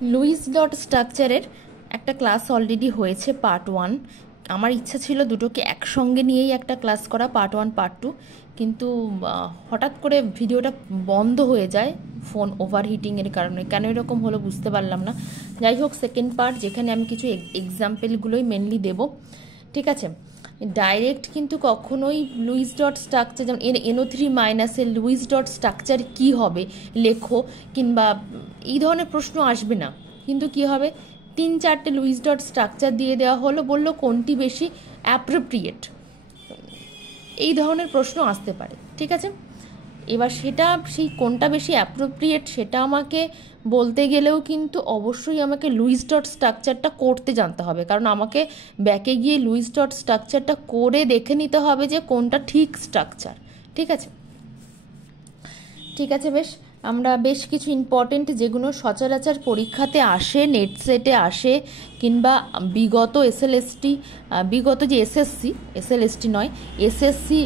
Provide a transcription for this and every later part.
Luis dot স্ট্রাকচারের একটা class already হয়েছে পার্ট 1। আমার ইচ্ছা ছিল দুটোকে একসঙ্গে নিয়েই একটা ক্লাস করা, পার্ট 1 পার্ট 2, কিন্তু হঠাৎ করে ভিডিওটা বন্ধ হয়ে যায় ফোন ওভারহিটিংয়ের কারণে। কেন এরকম হলো বুঝতে পারলাম না। যাই হোক, সেকেন্ড পার্ট যেখানে আমি কিছু এক্সাম্পলগুলোই মেনলি দেব, ঠিক আছে। ডাইরেক্ট কিন্তু কখনোই লুইস ডট স্ট্রাকচার, যেমন NO3 মাইনাসের লুইস ডট স্ট্রাকচার কী হবে লেখো, কিংবা এই ধরনের প্রশ্ন আসবে না। কিন্তু কি হবে, 3-4টে লুইস ডট স্ট্রাকচার দিয়ে দেওয়া হলো, বললো কোনটি বেশি অ্যাপ্রোপ্রিয়েট, এই ধরনের প্রশ্ন আসতে পারে, ঠিক আছে। এবার সেটা সেই কোনটা বেশি অ্যাপ্রোপ্রিয়েট সেটা আমাকে বলতে গেলেও কিন্তু অবশ্যই আমাকে লুইস ডট স্ট্রাকচারটা করতে জানতে হবে, কারণ আমাকে ব্যাকে গিয়ে লুইস ডট স্ট্রাকচারটা করে দেখে নিতে হবে যে কোনটা ঠিক স্ট্রাকচার, ঠিক আছে। ঠিক আছে, আমরা বেশ কিছু ইম্পর্টেন্ট যেগুলো সচরাচর পরীক্ষাতে আসে, নেট সেটে আসে, কিংবা বিগত বিগত যে এসএলএসটি নয়, এসএসসি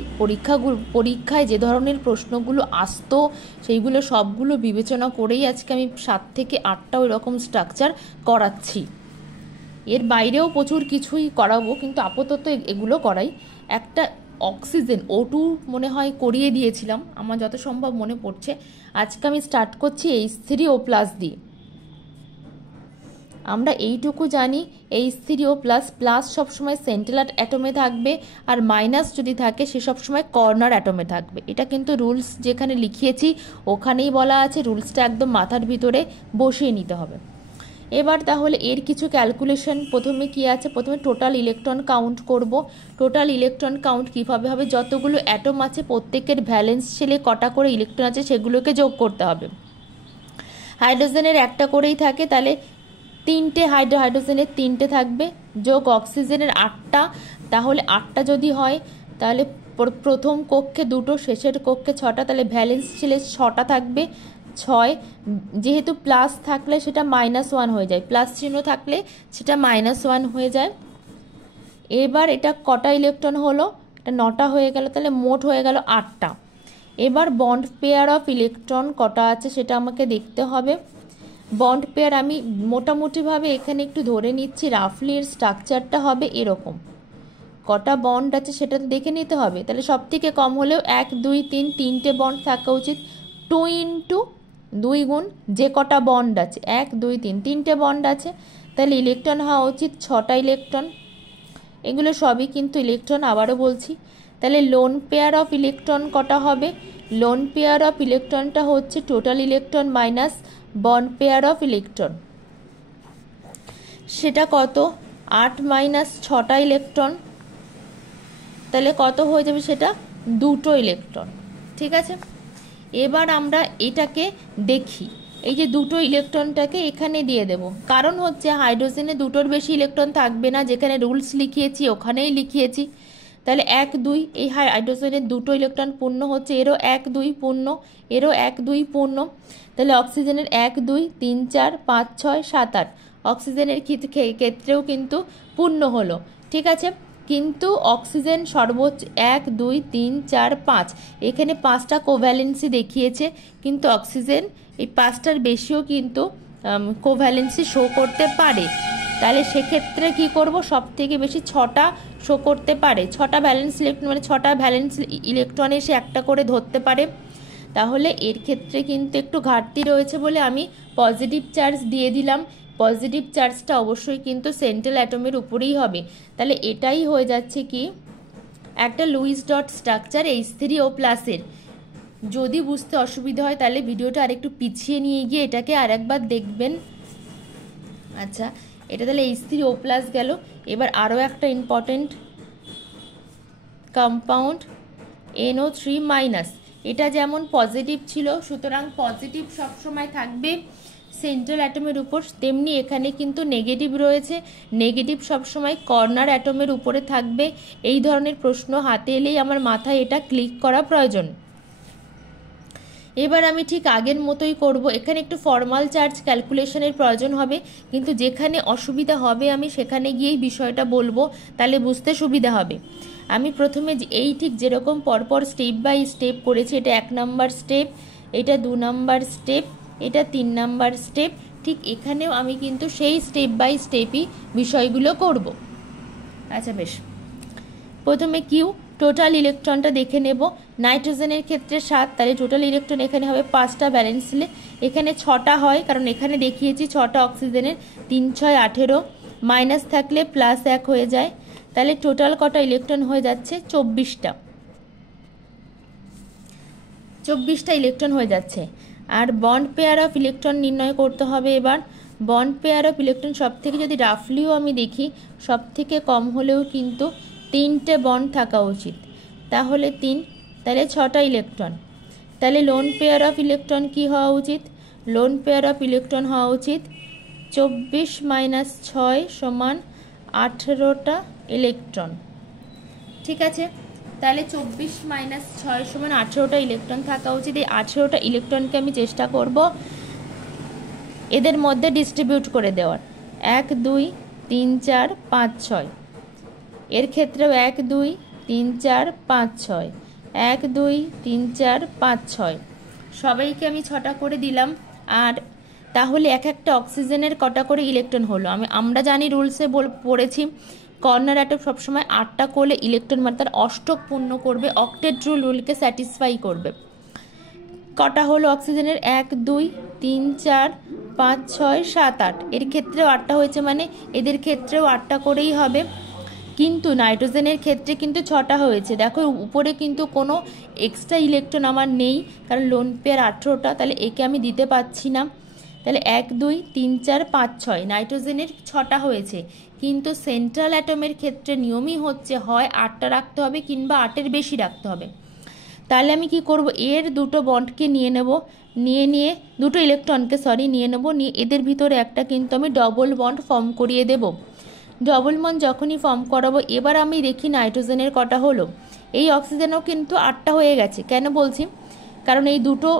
পরীক্ষায় যে ধরনের প্রশ্নগুলো আসতো সেইগুলো সবগুলো বিবেচনা করেই আজকে আমি 7 থেকে 8টা ওই রকম স্ট্রাকচার করাচ্ছি। এর বাইরেও প্রচুর কিছুই করাবো, কিন্তু আপাতত এগুলো করাই। একটা অক্সিজেন O2 মনে হয় করিয়ে দিয়েছিলাম, আমার যত সম্ভব মনে পড়ছে। আজকে আমি স্টার্ট করছি H3O+ দিয়ে। আমরা এইটুকু জানি, H3O+, প্লাস সবসময় সেন্ট্রাল অ্যাটমে থাকবে, আর মাইনাস যদি থাকে সে সবসময় কর্নার অ্যাটমে থাকবে। এটা কিন্তু রুলস যেখানে লিখিয়েছি ওখানেই বলা আছে, রুলসটা একদম মাথার ভিতরে বসিয়ে নিতে হবে। এবার তাহলে এর কিছু ক্যালকুলেশন প্রথমে কি আছে, প্রথমে টোটাল ইলেকট্রন কাউন্ট করব। টোটাল ইলেকট্রন কাউন্ট কীভাবে হবে, যতগুলো অ্যাটম আছে প্রত্যেকের ভ্যালেন্স শেলে কটা করে ইলেকট্রন আছে সেগুলোকে যোগ করতে হবে। হাইড্রোজেনের একটা করেই থাকে, তাহলে 3টে হাইড্রোজেনের 3টে থাকবে, যোগ অক্সিজেনের 8টা, তাহলে 8টা যদি হয় তাহলে প্রথম কক্ষে 2টো, শেষের কক্ষে 6টা, তাহলে ভ্যালেন্স শেলে 6টা থাকবে, 6। যেহেতু প্লাস থাকলে সেটা -1 হয়ে যায়, প্লাস চিহ্ন থাকলে সেটা -1 হয়ে যায়। এবার এটা কটা ইলেকট্রন হলো, এটা 9টা হয়ে গেল, তাহলে মোট হয়ে গেল 8টা। এবার বন্ড পেয়ার অফ ইলেকট্রন কটা আছে সেটা আমাকে দেখতে হবে। বন্ড পেয়ার আমি মোটামুটিভাবে এখানে একটু ধরে নিচ্ছি, রাফলি এর স্ট্রাকচারটা হবে এরকম। কটা বন্ড আছে সেটা তো দেখে নিতে হবে, তাহলে সব থেকে কম হলেও 1 2 3 3টে বন্ড থাকা উচিত। 2 × 2 গুণ যে কটা বন্ড আছে, 1 2 3 3টে বন্ড আছে, তাহলে ইলেকট্রন হওয়া উচিত 6টা ইলেকট্রন। এগুলো সবই কিন্তু ইলেকট্রন, আবারও বলছি। তাহলে লোন পেয়ার অফ ইলেকট্রন কটা হবে, লোন পেয়ার অফ ইলেকট্রনটা হচ্ছে total electron minus bond pair of electron, সেটা কত, 8 - 6টা ইলেকট্রন, তাহলে কত হয়ে যাবে, সেটা 2টো ইলেকট্রন, ঠিক আছে। এবার আমরা এটাকে দেখি, এই যে 2টো ইলেকট্রনটাকে এখানে দিয়ে দেব, কারণ হচ্ছে হাইড্রোজেনে 2টোর বেশি ইলেকট্রন থাকবে না, যেখানে রুলস লিখিয়েছি ওখানেই লিখিয়েছি। তাহলে 1 2, এই হাইড্রোজেনের 2টো ইলেকট্রন পূর্ণ হচ্ছে, এরও 1 2 পূর্ণ, এরও 1 2 পূর্ণ, তাহলে অক্সিজেনের 1 2 3 4 5 6 7 8, অক্সিজেনের ক্ষেত্রেও কিন্তু পূর্ণ হলো, ঠিক আছে। কিন্তু অক্সিজেন সর্বোচ্চ 1 2 3 4 5, এখানে 5টা কোভ্যালেন্সি দেখিয়েছে, কিন্তু অক্সিজেন এই 5টার বেশিও কিন্তু কোভ্যালেন্সি শো করতে পারে। তাহলে সেক্ষেত্রে কি করব, সব থেকে বেশি 6টা শো করতে পারে, 6টা ভ্যালেন্স ইলেকট্রন, মানে 6টা ভ্যালেন্স ইলেকট্রনে সে একটা করে ধরতে পারে। তাহলে এর ক্ষেত্রে কিন্তু একটু ঘাটতি রয়েছে বলে আমি পজিটিভ চার্জ দিয়ে দিলাম। পজিটিভ চার্জটা অবশ্যই কিন্তু সেন্ট্রাল অ্যাটমের উপরেই হবে। তাহলে এটাই হয়ে যাচ্ছে কি, একটা লুইস ডট স্ট্রাকচার H3O+ এর। যদি বুঝতে অসুবিধা হয় তাহলে ভিডিওটা আরেকটু পিছিয়ে নিয়ে গিয়ে এটাকে আরেকবার দেখবেন। আচ্ছা, এটা তাহলে H3O+ গেল। এবার আরও একটা ইম্পর্টেন্ট কম্পাউন্ড NO3-। এটা যেমন পজিটিভ ছিল, সুতরাং পজিটিভ সবসময় থাকবে সেন্ট্রাল অ্যাটমের উপর, তেমনি এখানে কিন্তু নেগেটিভ রয়েছে, নেগেটিভ সবসময় কর্নার অ্যাটমের উপরে থাকবে। এই ধরনের প্রশ্ন হাতে এলেই আমার মাথায় এটা ক্লিক করা প্রয়োজন। এবার আমি ঠিক আগের মতোই করব, এখানে একটু ফর্মাল চার্জ ক্যালকুলেশনের প্রয়োজন হবে, কিন্তু যেখানে অসুবিধা হবে আমি সেখানে গিয়েই বিষয়টা বলবো, তাহলে বুঝতে সুবিধা হবে। আমি প্রথমে এই ঠিক যেরকম পরপর স্টেপ বাই স্টেপ করেছি, এটা 1 নাম্বার স্টেপ, এটা 2 নাম্বার স্টেপ, এটা 3 নাম্বার স্টেপ, ঠিক এখানেও আমি কিন্তু সেই স্টেপ বাই স্টেপই বিষয়গুলো করব। আচ্ছা বেশ, প্রথমে কিউ টোটাল ইলেকট্রনটা দেখে নেব। নাইট্রোজেনের ক্ষেত্রে 7, তাহলে টোটাল ইলেকট্রন এখানে হবে 5টা ব্যালেন্সলে, এখানে 6টা হয় কারণ এখানে দেখিয়েছি 6টা অক্সিজেনের, 3 6 18, মাইনাস থাকলে +1 হয়ে যায়, তাহলে টোটাল কটা ইলেকট্রন হয়ে যাচ্ছে 24টা ইলেকট্রন হয়ে যাচ্ছে। আর বন্ড পেয়ার অফ ইলেকট্রন নির্ণয় করতে হবে। এবার বন্ড পেয়ার অফ ইলেকট্রন সব থেকে যদি রাফলিও আমি দেখি, সব থেকে কম হলেও কিন্তু 3টে বন্ড থাকা উচিত, তাহলে 3, তাহলে 6টা ইলেকট্রন। তাহলে লোন পেয়ার অফ ইলেকট্রন কি হওয়া উচিত? লোন পেয়ার অফ ইলেকট্রন হওয়া উচিত 24 - 6 = 18টা ইলেকট্রন। ঠিক আছে, তাহলে 24 - 6 = 18টা ইলেকট্রন থাকা উচিত। এই 18টা ইলেকট্রনকে আমি চেষ্টা করব এদের মধ্যে ডিস্ট্রিবিউট করে দেওয়ার। 1 2 3 4 5 6, এর ক্ষেত্রেও 1 2 3 4 5 6, 1 2 3 4 5 6, সবাইকে আমি 6টা করে দিলাম। আর তাহলে এক একটা অক্সিজেনের কটা করে ইলেকট্রন হলো? আমরা জানি রুলসে পড়েছি কর্নার অ্যাটম সবসময় 8টা করলে ইলেকট্রন মানে তার অষ্টক পূর্ণ করবে, অক্টেট রুলকে স্যাটিসফাই করবে। কটা হলো অক্সিজেনের? 1 2 3 4 5 6 7 8, এর ক্ষেত্রেও 8টা হয়েছে, মানে এদের ক্ষেত্রেও 8টা করেই হবে। কিন্তু নাইট্রোজেনের ক্ষেত্রে কিন্তু 6টা হয়েছে। দেখো উপরে কিন্তু কোনো এক্সট্রা ইলেকট্রন আমার নেই, কারণ লোন পেয়ার 18টা, তাহলে একে আমি দিতে পারছি না। তাহলে 1 2 3 4 5 6, নাইট্রোজেনের 6টা হয়েছে, কিন্তু সেন্ট্রাল অ্যাটমের ক্ষেত্রে নিয়মই হচ্ছে হয় 8টা রাখতে হবে কিংবা 8-এর বেশি রাখতে হবে। তাহলে আমি কি করব? এর দুটো বন্ডকে নিয়ে নেব, নিয়ে দুটো ইলেকট্রনকে নিয়ে নেব, নিয়ে এদের ভিতরে একটা কিন্তু আমি ডবল বন্ড ফর্ম করিয়ে দেব। ডবল বন্ড যখনই ফর্ম করাবো, এবার আমি দেখি নাইট্রোজেনের কটা হলো। এই অক্সিজেনও কিন্তু 8টা হয়ে গেছে। কেন বলছি? কারণ এই দুটো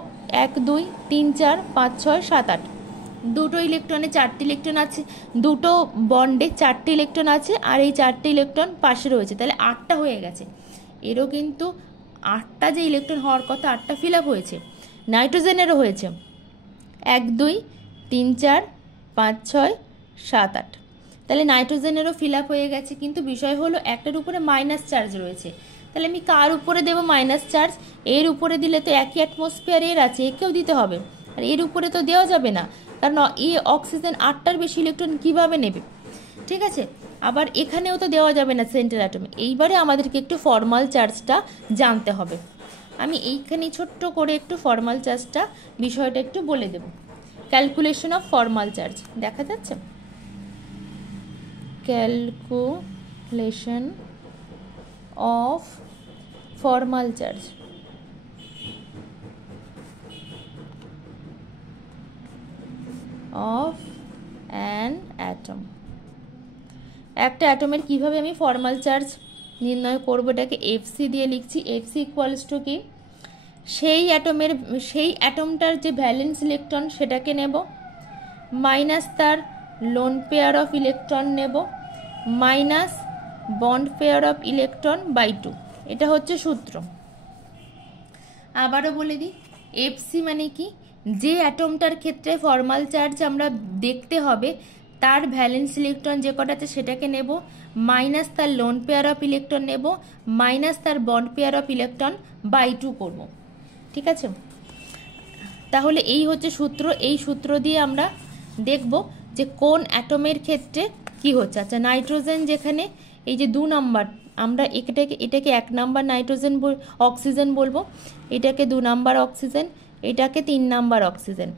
1 2 3 4 5 6 7 8, দুটো ইলেকট্রনে 4টি ইলেকট্রন আছে, দুটো বন্ডে 4টি ইলেকট্রন আছে, আর এই 4টি ইলেকট্রন পাশে রয়েছে, তাহলে 8টা হয়ে গেছে। এরও কিন্তু 8টা যে ইলেকট্রন হওয়ার কথা 8টা ফিল আপ হয়েছে। নাইট্রোজেনেরও হয়েছে 1 2 3 4 5 6 7 8, তাহলে নাইট্রোজেনেরও ফিল আপ হয়ে গেছে। কিন্তু বিষয় হলো একটার উপরে মাইনাস চার্জ রয়েছে, তাহলে আমি কার উপরে দেব মাইনাস চার্জ? এর উপরে দিলে তো একই অ্যাটমসফিয়ার এর আছে, একেও দিতে হবে, আর এর উপরে তো দেওয়া যাবে না, কারণ এই অক্সিজেন 8টার বেশি ইলেকট্রন কিভাবে নেবে? ঠিক আছে, আবার এখানেও তো দেওয়া যাবে না সেন্টার অ্যাটমে। এইবারে আমাদেরকে একটু ফর্মাল চার্জটা জানতে হবে। আমি এইখানে ছোট্ট করে একটু ফর্মাল চার্জটা বিষয়টা একটু বলে দেব। ক্যালকুলেশন অফ ফর্মাল চার্জ দেখা যাচ্ছে, calculation of formal charge. Of an atom, একটা অ্যাটমের কিভাবে আমি ফর্মাল চার্জ নির্ণয় করব, এটাকে এফসি দিয়ে লিখছি। এফসি ইকুয়ালস টু কি? সেই অ্যাটমটার যে ভ্যালেন্স ইলেকট্রন সেটাকে নেব, মাইনাস তার লোন পেয়ার অফ ইলেকট্রন নেব, minus bond pair of electron by 2, এটা হচ্ছে সূত্র। আবারও বলে দিই, এফসি মানে কি? যে অ্যাটমটার ক্ষেত্রে ফর্মাল চার্জ আমরা দেখতে হবে তার ভ্যালেন্স ইলেকট্রন যে কটা আছে সেটাকে নেব, মাইনাস তার লোন পেয়ার অফ ইলেকট্রন নেব, মাইনাস তার bond pair of electron by 2 করব। ঠিক আছে, তাহলে এই হচ্ছে সূত্র। এই সূত্র দিয়ে আমরা দেখব যে কোন অ্যাটমের ক্ষেত্রে কি হচ্ছে। আচ্ছা, নাইট্রোজেন যেখানে এই যে 2 নাম্বার, আমরা এটাকে 1 নাম্বার নাইট্রোজেন অক্সিজেন বলবো, এটাকে 2 নাম্বার অক্সিজেন, এটাকে 3 নাম্বার অক্সিজেন।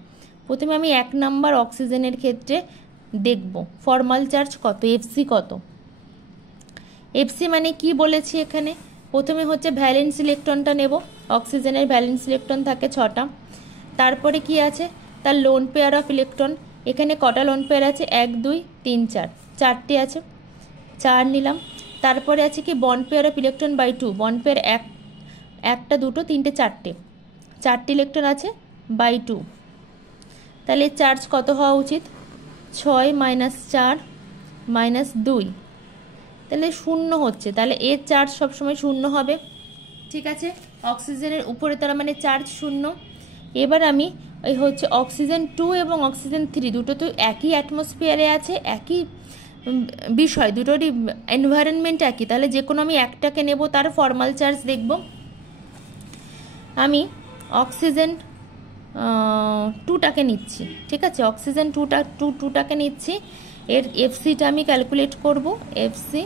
প্রথমে আমি 1 নাম্বার অক্সিজেনের ক্ষেত্রে দেখব ফর্মাল চার্জ কত, এফসি কত। এফসি মানে কি বলেছি এখানে? প্রথমে হচ্ছে ভ্যালেন্স ইলেকট্রনটা নেব, অক্সিজেনের ভ্যালেন্স ইলেকট্রন থাকে 6টা। তারপরে কি আছে? তার লোন পেয়ার অফ ইলেকট্রন, এখানে কটা লোন পেয়ার আছে? 1 2 3 4, 4টি আছে, 4 নিলাম। তারপরে আছে কি bond pair of electron by 2, bond pair 1টা 2টো 3টে 4টি ইলেকট্রন আছে বাই 2, তাহলে চার্জ কত হওয়া উচিত? 6 - 4 - 2, তাহলে 0 হচ্ছে, তাহলে এর চার্জ সবসময় 0 হবে। ঠিক আছে, অক্সিজেনের উপরে তার মানে চার্জ 0। এবার আমি এই হচ্ছে অক্সিজেন 2 এবং অক্সিজেন 3 দুটো তো একই অ্যাটমসফিয়ারে আছে, একই বিষয়, দুটোরই এনভায়রনমেন্ট একই, তাহলে যে কোনো আমি একটাকে নেব, তার ফর্মাল চার্জ দেখব। আমি অক্সিজেন 2টাকে নিচ্ছি, ঠিক আছে, অক্সিজেন 2টাকে নিচ্ছি। এর এফসিটা আমি ক্যালকুলেট করব, এফসি।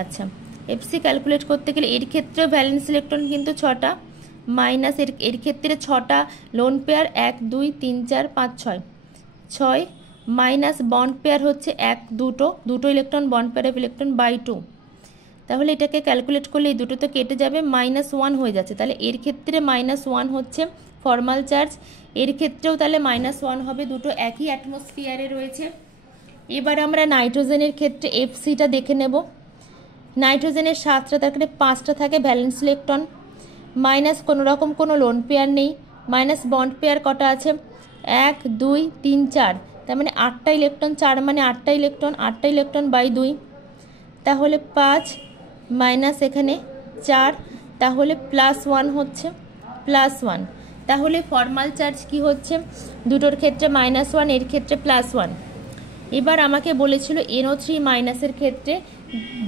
আচ্ছা, এফসি ক্যালকুলেট করতে গেলে এর ক্ষেত্রে ভ্যালেন্স ইলেকট্রন কিন্তু 6টা, মাইনাস এর ক্ষেত্রে 6টা lone pair, 1 2 3 4 5 6, 6 minus bond pair হচ্ছে 1 দুটো electron, bond pair of electron by 2। তাহলে এটাকে ক্যালকুলেট করলে এই দুটো তো কেটে যাবে, -1 হয়ে যাচ্ছে। তাহলে এর ক্ষেত্রে -1 হচ্ছে ফর্মাল চার্জ, এর ক্ষেত্রেও তাহলে -1 হবে, দুটো একই অ্যাটমসফিয়ারে রয়েছে। এবার আমরা নাইট্রোজেনের ক্ষেত্রে এফসিটা দেখে নেব। নাইট্রোজেনের 7টা থাকে, 5টা থাকে ভ্যালেন্স ইলেকট্রন, মাইনাস কোনো রকম কোনো লোন পেয়ার নেই, মাইনাস বন্ড পেয়ার কটা আছে 1 2 3 4, তার মানে 8টা ইলেকট্রন, 4 মানে 8টা ইলেকট্রন বাই 2, তাহলে 5 মাইনাস এখানে 4, তাহলে +1 হচ্ছে, +1। তাহলে ফর্মাল চার্জ কি হচ্ছে, দুটোর ক্ষেত্রে -1, এর ক্ষেত্রে +1। এবার আমাকে বলেছিল NO3 মাইনাসের ক্ষেত্রে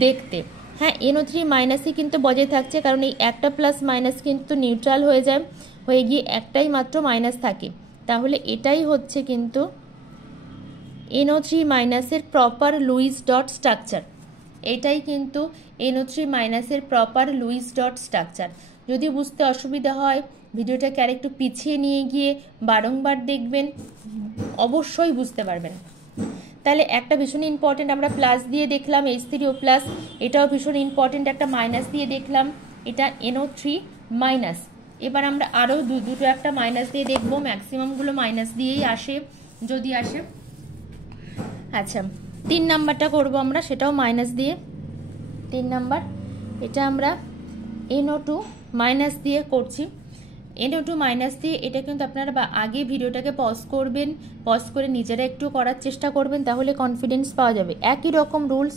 দেখতে। হ্যাঁ, NO3 মাইনাসই কিন্তু বজায় থাকছে, কারণ এই একটা প্লাস মাইনাস কিন্তু নিউট্রাল হয়ে যায়, হয়ে গিয়ে একটাই মাত্র মাইনাস থাকে। তাহলে এটাই হচ্ছে কিন্তু NO3 মাইনাসের প্রপার লুইস ডট স্ট্রাকচার, এটাই কিন্তু NO3 মাইনাসের প্রপার লুইস ডট স্ট্রাকচার। যদি বুঝতে অসুবিধা হয় ভিডিওটাকে আরেকটু পিছিয়ে নিয়ে গিয়ে বারংবার দেখবেন, অবশ্যই বুঝতে পারবেন। তাহলে একটা ভীষণ ইম্পর্টেন্ট আমরা প্লাস দিয়ে দেখলাম, H3O+, এটাও ভীষণ ইম্পর্টেন্ট একটা মাইনাস দিয়ে দেখলাম, এটা NO3 মাইনাস। এবার আমরা আরও দুটো একটা মাইনাস দিয়ে দেখবো, ম্যাক্সিমামগুলো মাইনাস দিয়েই আসে যদি আসে। আচ্ছা, 3 নাম্বারটা করবো আমরা, সেটাও মাইনাস দিয়ে। 3 নাম্বার এটা আমরা NO2 মাইনাস দিয়ে করছি, NO2 মাইনাস দিয়ে। এটা কিন্তু আপনারা আগে ভিডিওটাকে পজ করবেন, পজ করে নিজেরা একটু করার চেষ্টা করবেন, তাহলে কনফিডেন্স পাওয়া যাবে। একই রকম রুলস,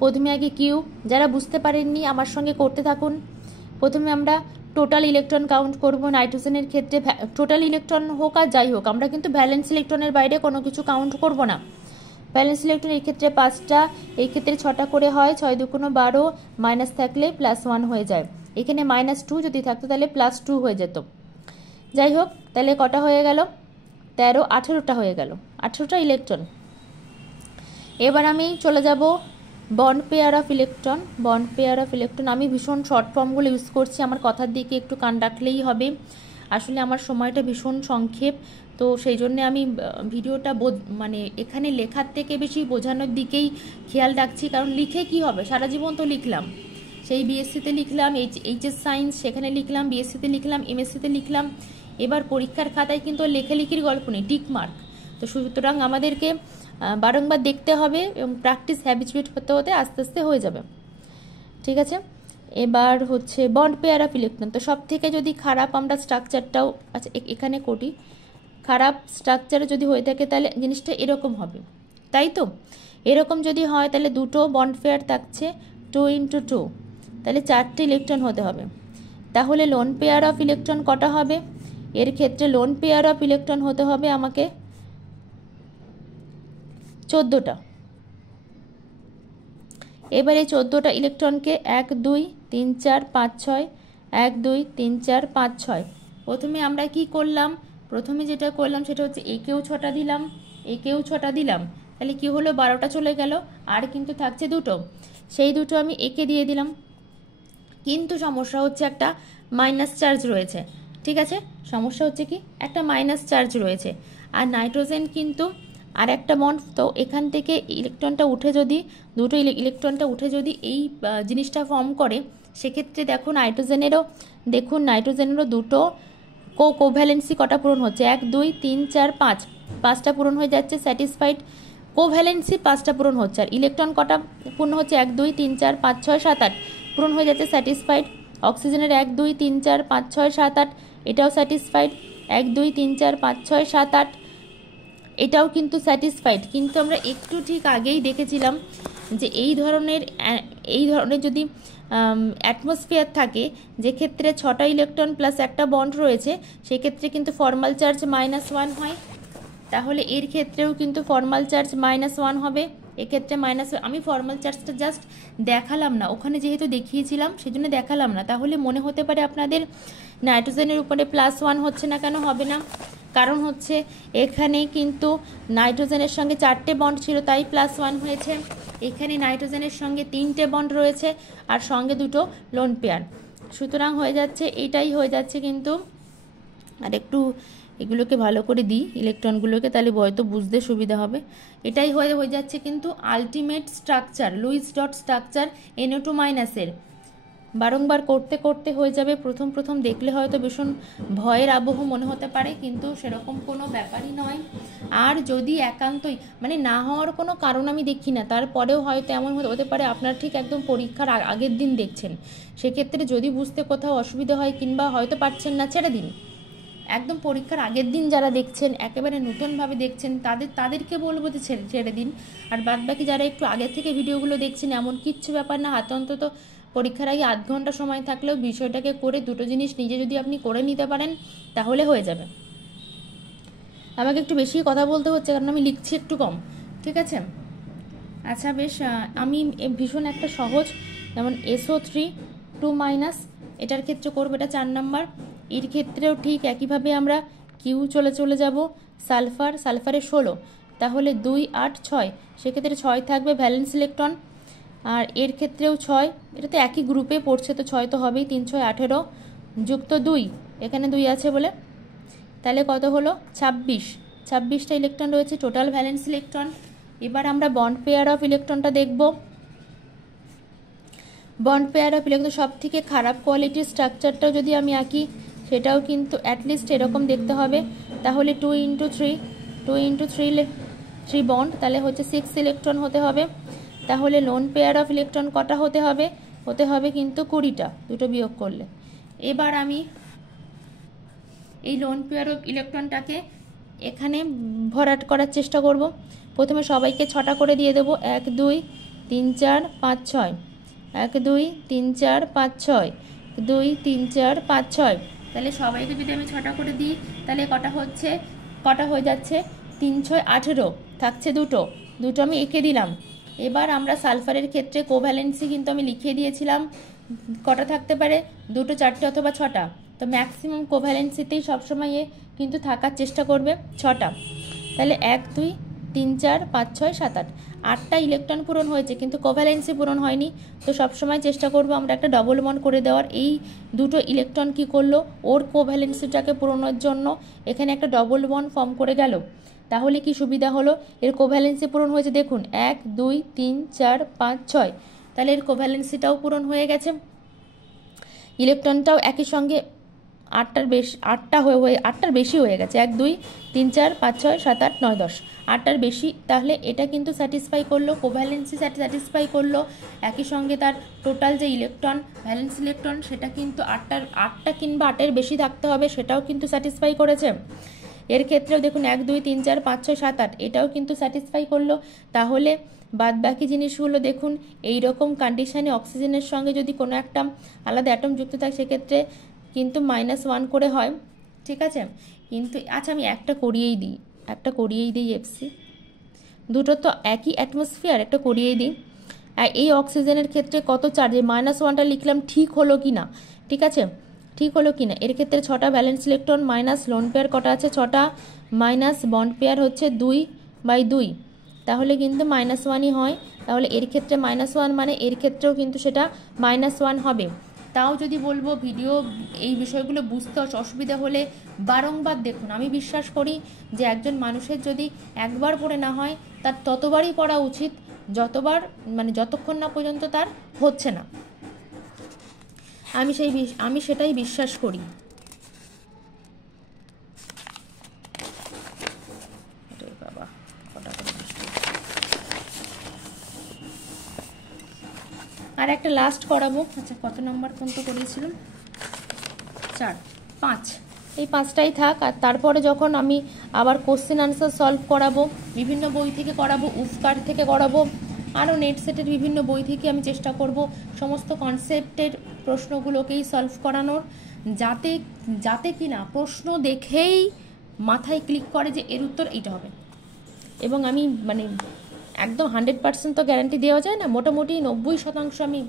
প্রথমে আগে কিউ, যারা বুঝতে পারেননি আমার সঙ্গে করতে থাকুন। প্রথমে আমরা টোটাল ইলেকট্রন কাউন্ট করব। নাইট্রোজেনের ক্ষেত্রে টোটাল ইলেকট্রন হোক আর যাই হোক, আমরা কিন্তু ভ্যালেন্স ইলেকট্রনের বাইরে কোনো কিছু কাউন্ট করব না। ভ্যালেন্স ইলেকট্রন এই ক্ষেত্রে 5টা, এই ক্ষেত্রে 6টা করে হয়, 6 2 12, মাইনাস থাকলে +1 হয়ে যায়। এখানে -2 যদি থাকতো তাহলে +2 হয়ে যেত। যাই হোক, তাহলে কটা হয়ে গেল, 13 18টা হয়ে গেল, 18টা ইলেকট্রন। এবার আমি চলে যাব bond pair of electron. Bond pair of electron আমি ভীষণ শর্ট ফর্মগুলো ইউজ করছি, আমার কথার দিকে একটু কান রাখলেই হবে। আসলে আমার সময়টা ভীষণ সংক্ষেপ, তো সেই জন্য আমি ভিডিওটা মানে এখানে লেখার থেকে বেশি বোঝানোর দিকেই খেয়াল রাখছি, কারণ লিখে কি হবে, সারা জীবন তো লিখলাম, সেই বিএসসিতে লিখলাম, এইচএস সায়েন্স সেখানে লিখলাম, বিএসসিতে লিখলাম, এমএসসিতে লিখলাম, এবার পরীক্ষার খাতায় কিন্তু লেখালেখির গল্প নেই, টিক মার্ক। তো সুতরাং আমাদেরকে বারংবার দেখতে হবে এবং প্র্যাকটিস হ্যাবিচুয়েট হতে হতে আস্তে আস্তে হয়ে যাবে, ঠিক আছে। এবার হচ্ছে বন্ড পেয়ার অফ ইলেকট্রন। তো সব থেকে যদি খারাপ আমরা স্ট্রাকচারটাও, আচ্ছা এখানে কোটি খারাপ স্ট্রাকচারে যদি হয়ে থাকে তাহলে জিনিসটা এরকম হবে, তাই তো। এরকম যদি হয় তাহলে দুটো বন্ড পেয়ার থাকছে 2 × 2, তাহলে 4টে ইলেকট্রন হতে হবে। তাহলে লোন পেয়ার অফ ইলেকট্রন কটা হবে, এর ক্ষেত্রে লোন পেয়ার অফ ইলেকট্রন হতে হবে আমাকে 14টা। এবারে 14টা ইলেকট্রনকে 1 2 3 4 5 6, 1 2 3 4 5 6। প্রথমে আমরা কি করলাম, প্রথমে যেটা করলাম সেটা হচ্ছে একেও 6টা দিলাম, একেও 6টা দিলাম, তাহলে কি হলো 12টা চলে গেল, আর কিন্তু থাকছে দুটো, সেই দুটো আমি একে দিয়ে দিলাম। কিন্তু সমস্যা হচ্ছে একটা মাইনাস চার্জ রয়েছে, ঠিক আছে, সমস্যা হচ্ছে কি একটা মাইনাস চার্জ রয়েছে। আর নাইট্রোজেন কিন্তু আর একটা বন্ড, তো এখান থেকে ইলেকট্রনটা উঠে যদি দুটো ইলেকট্রনটা উঠে যদি এই জিনিসটা ফর্ম করে, সেক্ষেত্রে দেখুন নাইট্রোজেনেরও দুটো কোভ্যালেন্সি কটা পূরণ হচ্ছে, 1 2 3 4 5, 5টা পূরণ হয়ে যাচ্ছে, স্যাটিসফাইড। কোভ্যালেন্সি 5টা পূরণ হচ্ছে, আর ইলেকট্রন কটা পূর্ণ হচ্ছে 1 2 3 4 5 6 7 8 পূরণ হয়ে যাচ্ছে, স্যাটিসফাইড। অক্সিজেনের 1 2 3 4 5 6 7 8, এটাও স্যাটিসফাইড। 1 2 3 4 5 6 7 8, এটাও কিন্তু স্যাটিসফাইড। কিন্তু আমরা একটু ঠিক আগেই দেখেছিলাম যে এই ধরনের এই ধরনের যদি অ্যাটমসফিয়ার থাকে, যে ক্ষেত্রে 6টা ইলেকট্রন প্লাস একটা বন্ড রয়েছে, সেক্ষেত্রে কিন্তু ফর্মাল চার্জ -1 হয়। তাহলে এর ক্ষেত্রেও কিন্তু ফর্মাল চার্জ -1 হবে। এক্ষেত্রে আমি ফর্মাল চার্জটা জাস্ট দেখালাম না, ওখানে যেহেতু দেখিয়েছিলাম সেজন্য দেখালাম না। তাহলে মনে হতে পারে আপনাদের নাইট্রোজেনের উপরে +1 হচ্ছে না, কেন হবে না? কারণ হচ্ছে এখানে কিন্তু নাইট্রোজেনের সঙ্গে 4টে বন্ড ছিল, তাই +1 হয়েছে। এখানে নাইট্রোজেনের সঙ্গে 3টে বন্ড রয়েছে আর সঙ্গে 2টো লোন পেয়ার, সুতরাং হয়ে যাচ্ছে, এটাই হয়ে যাচ্ছে কিন্তু। আর একটু এগুলোকে ভালো করে দিই ইলেকট্রনগুলোকে, তাহলে হয়তো বুঝতে সুবিধা হবে। এটাই হয়ে যাচ্ছে কিন্তু ultimate structure, Luis dot structure NO2- এর। বারংবার করতে করতে হয়ে যাবে। প্রথম দেখলে হয়তো ভীষণ ভয়ের আবহ মনে হতে পারে, কিন্তু সেরকম কোনো ব্যাপারই নয়। আর যদি একান্তই মানে না হওয়ার কোনো কারণ আমি দেখি না, তারপরেও হয়তো এমন হতে পারে আপনার ঠিক একদম পরীক্ষার আগের দিন দেখছেন, সেক্ষেত্রে যদি বুঝতে কোথাও অসুবিধা হয় কিংবা হয়তো পারছেন না, ছেড়ে দিন। একদম পরীক্ষার আগের দিন যারা দেখছেন, একেবারে নতুনভাবে দেখছেন, তাদেরকে বলবো যে ছেড়ে দিন। আর বাদবাকি যারা একটু আগের থেকে ভিডিওগুলো দেখছেন, এমন কিচ্ছু ব্যাপার না। হাতে অন্তত পরীক্ষার আগে আধ ঘন্টা সময় থাকলেও বিষয়টাকে করে দুটো জিনিস নিজে যদি আপনি করে নিতে পারেন, তাহলে হয়ে যাবে। আমাকে একটু বেশি কথা বলতে হচ্ছে কারণ আমি লিখছি একটু কম, ঠিক আছে? আচ্ছা বেশ, আমি ভীষণ একটা সহজ, যেমন SO3 2- এটার ক্ষেত্রে করবো, এটা 4 নাম্বার। এর ক্ষেত্রেও ঠিক একইভাবে আমরা কিউ চলে যাব। সালফারে 16, তাহলে 2 8 6, সেক্ষেত্রে 6 থাকবে ভ্যালেন্স ইলেকট্রন। আর এর ক্ষেত্রেও 6, এটা তো একই গ্রুপে পড়ছে, তো 6 তো হবেই। 3 6 18 যুক্ত 2, এখানে 2 আছে বলে, তাহলে কত হলো? 26টা ইলেকট্রন রয়েছে টোটাল ভ্যালেন্স ইলেকট্রন। এবার আমরা বন্ড পেয়ার অফ ইলেকট্রনটা দেখব। বন্ড পেয়ার অফ ইলেকট্রন সব থেকে খারাপ কোয়ালিটির স্ট্রাকচারটাও যদি আমি আঁকি, সেটাও কিন্তু অ্যাটলিস্ট এরকম দেখতে হবে। তাহলে 2 × 3 বন্ড, তাহলে হচ্ছে 6 ইলেকট্রন হতে হবে। তাহলে লোন পেয়ার অফ ইলেকট্রন কটা হতে হবে কিন্তু 20টা, দুটো বিয়োগ করলে। এবার আমি এই লোন পেয়ার অফ ইলেকট্রনটাকে এখানে ভরাট করার চেষ্টা করব। প্রথমে সবাইকে 6টা করে দিয়ে দেবো। 1 2 3 4 5 6, 1 2 3 4 5 6, 2 3 4 5 6। তাহলে সবাইকে যদি আমি 6টা করে দিই, তাহলে কটা হয়ে যাচ্ছে? 3 6 18, থাকছে দুটো আমি এঁকে দিলাম। এবার আমরা সালফারের ক্ষেত্রে কোভ্যালেন্সি কিন্তু আমি লিখিয়ে দিয়েছিলাম, কটা থাকতে পারে? 2 4টে অথবা 6টা। তো ম্যাক্সিমাম কোভ্যালেন্সিতেই সবসময় কিন্তু থাকার চেষ্টা করবে 6টা। তাহলে 1 2 3 4 5 6 7 8, 8টা ইলেকট্রন পূরণ হয়েছে কিন্তু কোভ্যালেন্সি পূরণ হয়নি। তো সবসময় চেষ্টা করব আমরা একটা ডবল বন্ড করে দেওয়ার। এই দুটো ইলেকট্রন কি করলো? ওর কোভ্যালেন্সিটাকে পূরণের জন্য এখানে একটা ডবল বন্ড ফর্ম করে গেল। তাহলে কি সুবিধা হলো? এর কোভ্যালেন্সি পূরণ হয়েছে, দেখুন 1 2 3 4 5 6, তাহলে এর কোভ্যালেন্সিটাও পূরণ হয়ে গেছে। ইলেকট্রনটাও একই সঙ্গে 8টার বেশি হয়ে গেছে। 1 2 3 4 5 6 7 8 9 10, 8টার বেশি। তাহলে এটা কিন্তু স্যাটিসফাই করলো, কোভ্যালেন্সি স্যাটিসফাই করলো। একই সঙ্গে তার টোটাল যে ইলেকট্রন, ভ্যালেন্স ইলেকট্রন, সেটা কিন্তু 8টা কিংবা 8এর বেশি থাকতে হবে, সেটাও কিন্তু স্যাটিসফাই করেছে। এর ক্ষেত্রেও দেখুন 1 2 3 4 5 6 7 8, এটাও কিন্তু স্যাটিসফাই করলো। তাহলে বাদ বাকি জিনিসগুলো দেখুন, এই রকম কন্ডিশনে অক্সিজেনের সঙ্গে যদি কোনো একটা আলাদা অ্যাটম যুক্ত থাকে, সেক্ষেত্রে কিন্তু -1 করে হয়, ঠিক আছে? কিন্তু আচ্ছা আমি একটা করিয়েই দিই FC, দুটো তো একই অ্যাটমসফিয়ার, একটা করিয়েই দিই। আর এই অক্সিজেনের ক্ষেত্রে কত চার্জ? -1টা লিখলাম, ঠিক হলো কি না? ঠিক আছে, ঠিক হলো কি না? এর ক্ষেত্রে 6টা valence electron minus lone pair কটা আছে? 6টা, মাইনাস বন্ড পেয়ার হচ্ছে 2/2, তাহলে কিন্তু -1ই হয়। তাহলে এর ক্ষেত্রে -1 মানে এর ক্ষেত্রেও কিন্তু সেটা -1 হবে। তাও যদি বলবো ভিডিও এই বিষয়গুলো বুঝতে অসুবিধা হলে বারংবার দেখুন। আমি বিশ্বাস করি যে একজন মানুষের যদি একবার পড়ে না হয়, তার ততবারই পড়া উচিত, যতক্ষণ না পর্যন্ত তার হচ্ছে না। আমি সেটাই বিশ্বাস করি। আর একটা লাস্ট করাবো। আচ্ছা কত নাম্বার পর্যন্ত করিয়েছিলাম? 4 5, এই 5টাই থাক। আর তারপরে যখন আমি আবার কোশ্চেন আনসার সলভ করাবো, বিভিন্ন বই থেকে করাবো, উফকার থেকে করাবো, আরও নেট সেটের বিভিন্ন বই থেকে আমি চেষ্টা করব সমস্ত কনসেপ্টের প্রশ্নগুলোকেই সলভ করানোর, যাতে যাতে কি না প্রশ্ন দেখেই মাথায় ক্লিক করে যে এর উত্তর এইটা হবে। এবং আমি মানে একদম 100% তো গ্যারান্টি দেওয়া যায় না, মোটামুটি 90% আমি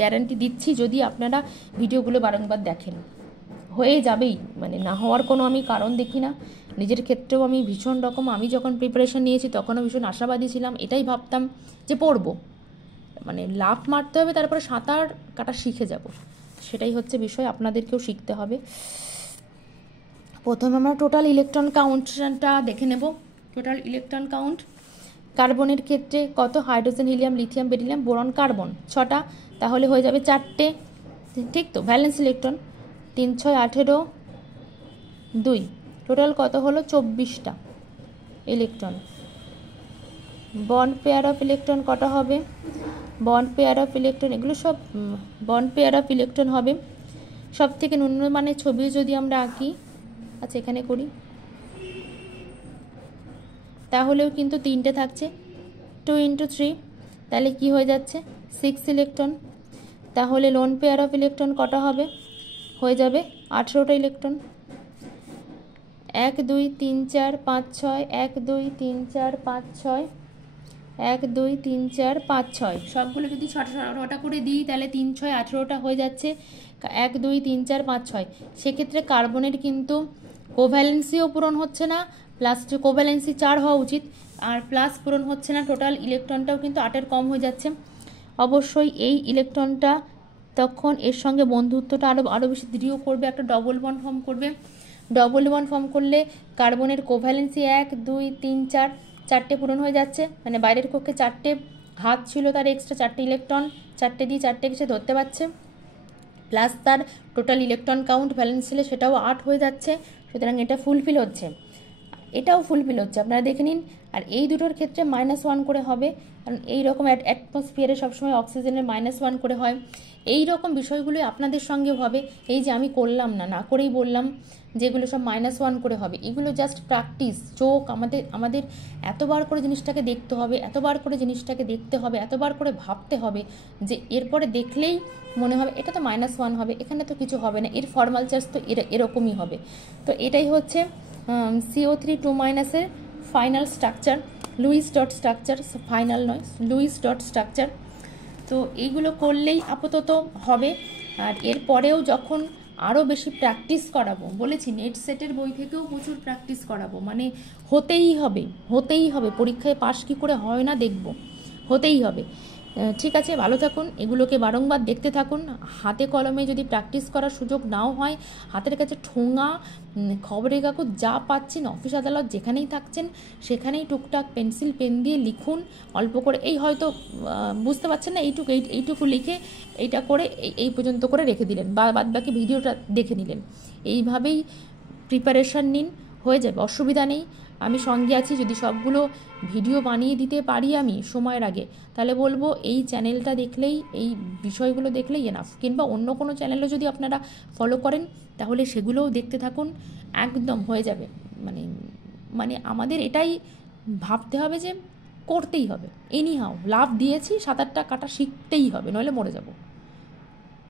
গ্যারান্টি দিচ্ছি, যদি আপনারা ভিডিওগুলো বারংবার দেখেন হয়ে যাবেই, মানে না হওয়ার কোনো আমি কারণ দেখি না। নিজের ক্ষেত্রেও আমি ভীষণ রকম, আমি যখন প্রিপারেশান নিয়েছি তখনও ভীষণ আশাবাদী ছিলাম, এটাই ভাবতাম যে পড়বো, মানে লাফ মারতে হবে তারপরে সাঁতার কাটা শিখে যাব, সেটাই হচ্ছে বিষয়, আপনাদেরকেও শিখতে হবে। প্রথমে আমরা টোটাল ইলেকট্রন কাউন্টটা দেখে নেব। টোটাল ইলেকট্রন কাউন্ট, কার্বনের ক্ষেত্রে কত, hydrogen, helium, lithium, beryllium, boron, carbon 6টা, তাহলে হয়ে যাবে 4টে, ঠিক তো। ভ্যালেন্স ইলেকট্রন 3 6 18 2, টোটাল কত হলো 24টা electron. Bond pair of electron কটা হবে, বন্ড পেয়ার অফ ইলেকট্রন, এগুলো সব বন্ড পেয়ার অফ ইলেকট্রন হবে। সব থেকে নিম্নমানের ছবি যদি আমরা আঁকি, আচ্ছা এখানে করি, তাহলেও কিন্তু 3টে থাকছে, 2 × 3, তাহলে কি হয়ে যাচ্ছে 6 ইলেকট্রন। তাহলে লোন পেয়ার অফ ইলেকট্রন কটা হবে, হয়ে যাবে 18টা ইলেকট্রন। 1 2 3 4 5 6, 1 2 3 4 5 6, 1 2 3 4 5 6, সবগুলো যদি 6টা করে দিই তাহলে 3 6 18টা হয়ে যাচ্ছে। 1 2 3 4 5 6, সেক্ষেত্রে কার্বনের কিন্তু কোভ্যালেন্সিও পূরণ হচ্ছে না, প্লাস কোভ্যালেন্সি 4 হওয়া উচিত, আর প্লাস পূরণ হচ্ছে না, টোটাল ইলেকট্রনটাও কিন্তু 8-এর কম হয়ে যাচ্ছে। অবশ্যই এই ইলেকট্রনটা তখন এর সঙ্গে বন্ধুত্বটা আরও বেশি দৃঢ় করবে, একটা ডবল বন্ড ফর্ম করবে। ডবল বন্ড ফর্ম করলে কার্বনের কোভ্যালেন্সি 1 2 3 4, 4টে পূরণ হয়ে যাচ্ছে, মানে বাইরের কক্ষে 4টে হাত ছিল তার এক্সট্রা, 4টে ইলেকট্রন, 4টে দিয়ে 4টে কিছু ধরতে পারছে, প্লাস তার টোটাল ইলেকট্রন কাউন্ট ভ্যালেন্স ছিল সেটাও 8 হয়ে যাচ্ছে। সুতরাং এটা ফুলফিল হচ্ছে, এটাও ফুলফিল হচ্ছে, আপনারা দেখে নিন। আর এই দুটোর ক্ষেত্রে -1 করে হবে, কারণ এই রকম অ্যাটমসফিয়ারে সবসময় অক্সিজেনের -1 করে হয়। এই রকম বিষয়গুলো আপনাদের সঙ্গে হবে, এই যে আমি করলাম না করেই বললাম যেগুলো সব -1 করে হবে, এগুলো জাস্ট প্র্যাকটিস। চোখ আমাদের এতবার করে জিনিসটাকে দেখতে হবে, এতবার করে জিনিসটাকে দেখতে হবে, এতবার করে ভাবতে হবে, যে এরপরে দেখলেই মনে হবে এটা তো -1 হবে, এখানে তো কিছু হবে না, এর ফর্মাল চার্জ তো এরকমই হবে। তো এটাই হচ্ছে CO3 2- এর final structure, Luis dot structure, final নয়, লুইস ডট স্ট্রাকচার। তো এইগুলো করলেই আপাতত হবে। আর এরপরেও যখন আরও বেশি প্র্যাকটিস করাবো, বলেছি নেট সেটের বই থেকেও প্রচুর প্র্যাকটিস করাবো, মানে হতেই হবে, পরীক্ষায় পাশ কী করে হয় না দেখব, হতেই হবে। ঠিক আছে, ভালো থাকুন, এগুলোকে বারংবার দেখতে থাকুন। হাতে কলমে যদি প্র্যাকটিস করার সুযোগ নাও হয়, হাতের কাছে ঠোঙা, খবরের কাগজ যা পাচ্ছেন, অফিস আদালত যেখানেই থাকছেন সেখানেই টুকটাক পেন্সিল পেন দিয়ে লিখুন অল্প করে। এই হয়তো বুঝতে পারছেন না, এইটুকু লিখে এইটা করে এই পর্যন্ত করে রেখে দিলেন, বা বাদ বাকি ভিডিওটা দেখে নিলেন। এইভাবেই প্রিপারেশান নিন, হয়ে যাবে, অসুবিধা নেই। আমি সঙ্গে আছি, যদি সবগুলো ভিডিও বানিয়ে দিতে পারি আমি সময়ের আগে, তাহলে বলবো এই চ্যানেলটা দেখলেই, এই বিষয়গুলো দেখলেই এনাফ। কিংবা অন্য কোনো চ্যানেলও যদি আপনারা ফলো করেন তাহলে সেগুলোও দেখতে থাকুন, একদম হয়ে যাবে। মানে আমাদের এটাই ভাবতে হবে যে করতেই হবে, এনিহাও লাভ দিয়েছি, সাঁতারটা কাটা শিখতেই হবে, নইলে মরে যাব।